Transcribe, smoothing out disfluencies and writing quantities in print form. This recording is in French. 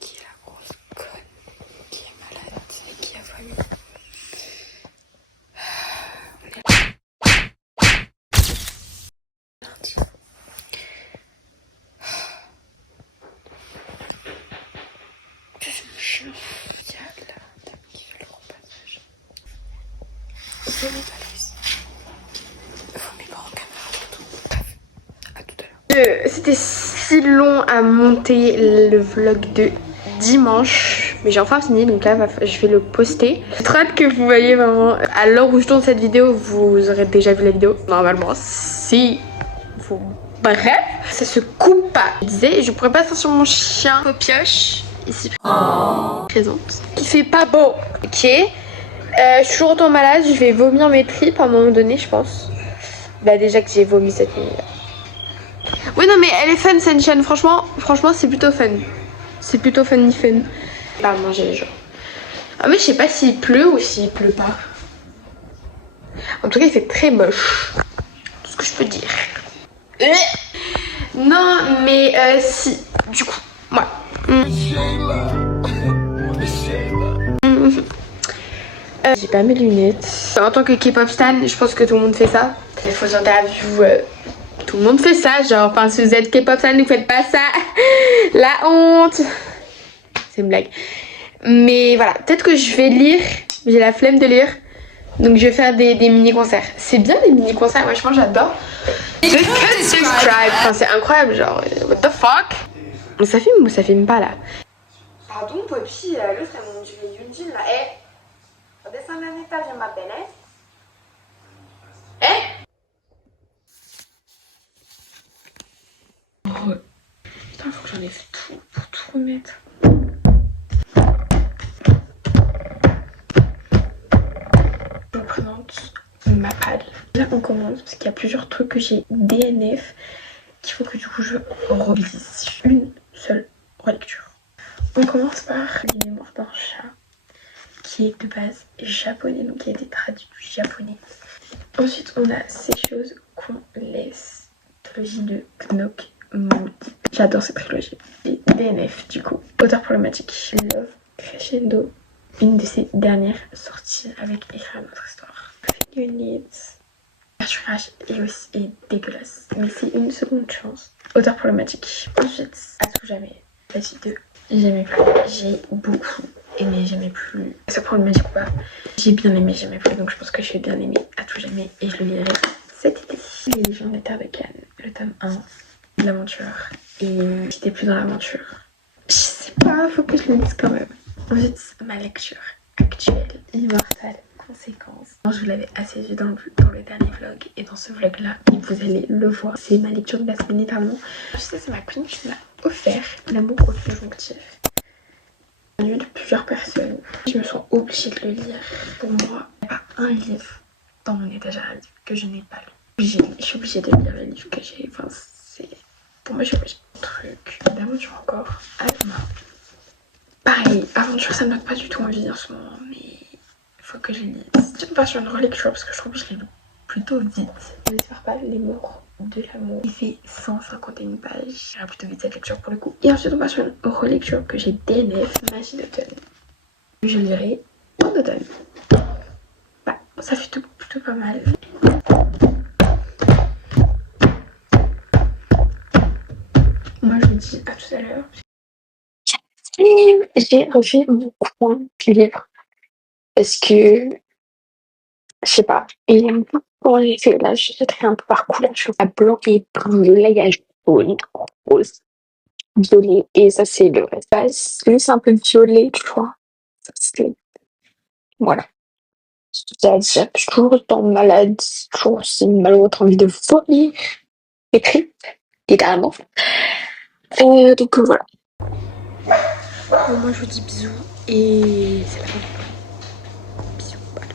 Qui est la grosse conne qui est malade et qui a vomi. C'était si long à monter le vlog de dimanche, mais j'ai enfin fini, donc là je vais le poster. J'ai trop hâte que vous voyez vraiment. À l'heure où je tourne cette vidéo, vous aurez déjà vu la vidéo. Normalement, si vous... Bref, ça se coupe pas. Je disais, je pourrais pas faire sur mon chien Popioche, ici présente, qui fait pas beau. Ok, je suis toujours autant malade, je vais vomir mes tripes à un moment donné, je pense. Bah déjà que j'ai vomi cette nuit là. Oui non mais elle est fun cette chaîne, franchement c'est plutôt fun. C'est plutôt funny fun. Pas manger les gens. Ah mais je sais pas s'il pleut ou s'il pleut pas. En tout cas il fait très moche. Tout ce que je peux dire. Non mais si, du coup, moi. J'ai pas mes lunettes. En tant que K-pop stan, je pense que tout le monde fait ça. Les fausses interviews, tout le monde fait ça. Genre, enfin, si vous êtes K-pop stan, ne faites pas ça. La honte. C'est une blague. Mais voilà, peut-être que je vais lire. J'ai la flemme de lire. Donc je vais faire des mini-concerts. C'est bien les mini-concerts, franchement j'adore. Subscribe. Enfin, c'est incroyable, genre, what the fuck. Ça filme ou ça filme pas là? Pardon, Poppy, l'autre elle m'a dit Yunjin là. Eh, redescends d'un étage, je m'appelle, hein. Eh? Oh. Putain, faut que j'enlève tout pour tout remettre. Je vous présente ma pad. Là on commence parce qu'il y a plusieurs trucs que j'ai DNF qu'il faut que du coup je relise. Une seule relecture. On commence par les mémoires d'un chat qui est de base japonais, donc qui a été traduit du japonais. Ensuite on a ces choses qu'on laisse. Trilogie de Knock Mood. J'adore cette trilogie. Et DNF du coup. Auteur problématique. Love Crescendo. Une de ses dernières sorties avec Écrire notre histoire. You Needs. Perturage est dégueulasse, mais c'est une seconde chance. Auteur problématique. Ensuite, à tout jamais. La suite de J'aimais plus. J'ai beaucoup aimé J'aimais plus. C'est problématique ou pas? J'ai bien aimé J'aimais plus, donc je pense que je vais bien aimer à tout jamais et je le lirai cet été. Les légendes des terres de Cannes, le tome 1, l'aventure. Et j'étais plus dans l'aventure. Je sais pas, faut que je le lise quand même. Ensuite, ma lecture actuelle, Immortale Conséquence. Je vous l'avais assez vu dans le dernier vlog et dans ce vlog là, et vous allez le voir. C'est ma lecture de la semaine littéralement. Je sais, c'est ma copine qui m'a offert L'amour au conjonctif. Lu de plusieurs personnes. Je me sens obligée de le lire. Pour moi, il n'y a pas un livre dans mon étagère à livres que je n'ai pas lu. Je suis obligée de lire les livres que j'ai. Enfin, c'est... Pour moi, je suis obligée. Truc d'aventure encore. Alma. Pareil, aventure ça me donne pas du tout envie en ce moment, mais il faut que je lise. Je vais pas sur une relecture parce que je trouve que je l'ai lu plutôt vite. Je n'espère pas Les mots de l'amour. Il fait 151 pages. J'irai plutôt vite cette lecture pour le coup. Et ensuite on passe sur une relecture que j'ai DNF, Magie d'automne. Je lirai en automne. Bah, ça fait tout plutôt pas mal. Moi je vous dis à tout à l'heure. J'ai refait mon coin livre parce que je sais pas, il y a beaucoup comment j'ai fait là, j'ai trait un peu par couleur, je vois blanc et bleu, là il y a jaune, rose, violet et ça c'est le reste. Bah, c'est un peu violet tu vois, ça c'est voilà. Je suis toujours autant malade, toujours aussi malheureuse, envie de vomir, écrit littéralement. Donc voilà. Bon, moi je vous dis bisous et c'est la fin. Bisous. Bye.